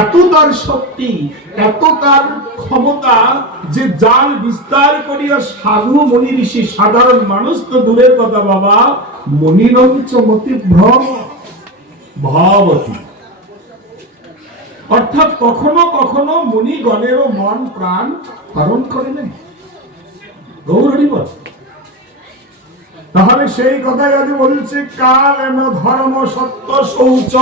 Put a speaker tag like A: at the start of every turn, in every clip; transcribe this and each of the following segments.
A: এত তার শক্তি, এত তার ক্ষমতা যে জাল বিস্তার করিয়া সাধু মনি ঋষি, সাধারণ মানুষ তো দূরের কথা বাবা মনিরঞ্চমতি ভ্রম, ভাবতী। অর্থাৎ কখনো কখনো মুনিগণেরও মন প্রাণ হরণ করে নেই। গৌরী বল। তাহলে সেই কথাই আজ বলছে কাল ধর্ম সত্য শৌচ।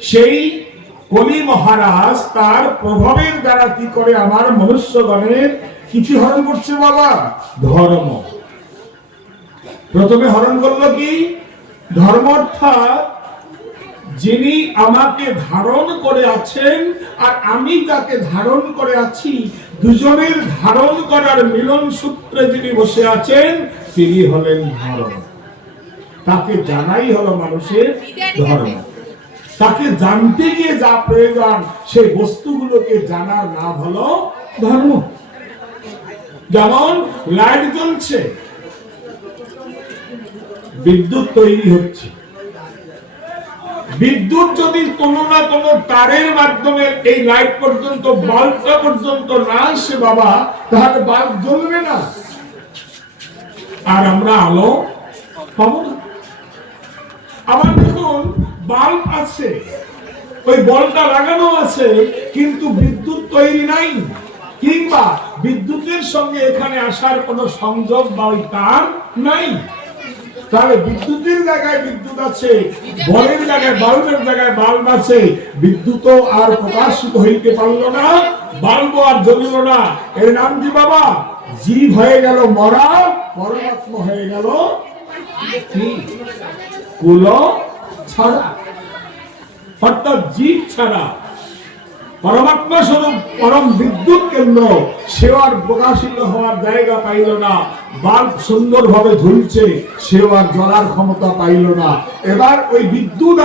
A: সেই কলি মহারাজ তার প্রভাবের দ্বারা কি করে আমার মনুষ্যগণের কিছু হরণ করছে বাবা? ধর্ম। প্রথমে হরণ করল কি? ধর্ম অর্থাৎ যিনি আমাকে ধারণ করে আছেন আর আমি তাকে ধারণ করে আছি দুজনের ধারণ করার মিলন সূত্রে যিনি বসে আছেন তিনি হলেন ধর্ম। তাকে জানাই হলো মানুষের ধর্ম। তাকে জানতে গিয়ে যা প্রয়োজন সেই বস্তুগুলোকে জানার নাম হলো ধর্ম। যেমন লাইট জ্বলছে, বিদ্যুৎ তৈরি হচ্ছে। বিদ্যুৎ যদি কোনো না কোনো তারের মাধ্যমে এই লাইট পর্যন্ত, বাল্বটা পর্যন্ত না আসে বাবা, তাহলে বাল্ব জ্বলবে না। আর আমরা আলো পাবো না। আবার দেখুন বাল্ব আছে, ওই বলটা লাগানো আছে, কিন্তু বিদ্যুৎ তৈরি নাই। কিংবা বিদ্যুতের সঙ্গে এখানে আসার কোনো সংযোগ বা ওই তার নাই। তাহলে বিদ্যুতের জায়গায় বিদ্যুৎ আছে, বলের জায়গায়, বাল্বের জায়গায় বাল্ব আছে বিদ্যুৎ আর প্রকাশিত হইতে পারল না বাল্ব আর জ্বলিল না। এর নাম কি বাবা? জীব হয়ে গেল, মরা, পরমাত্মা হয়ে গেল? কুল ছাড়া পরমাত্মা স্বরূপ, পরম বিদ্যুৎ কেন্দ্র প্রকাশিত হওয়ার জায়গা পাইল না। বাল্ব ঝুলছে ক্ষমতা পাইল না। এবার ওই বিদ্যুৎ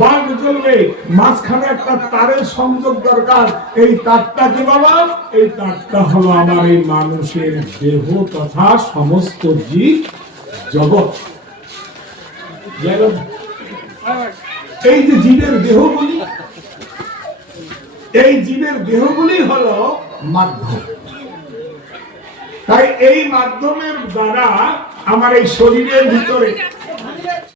A: বাল্ব জ্বলবে, মাঝখানে একটা তারের সংযোগ দরকার। এই তারটা কি বাবা? এই তারটা হলো আমার এই মানুষের দেহ তথা সমস্ত জীব জগৎ। এই যে জীবের দেহগুলি এই জীবের দেহগুলি হলো মাধ্যম। তাই এই মাধ্যমের দ্বারা আমার এই শরীরের ভিতরে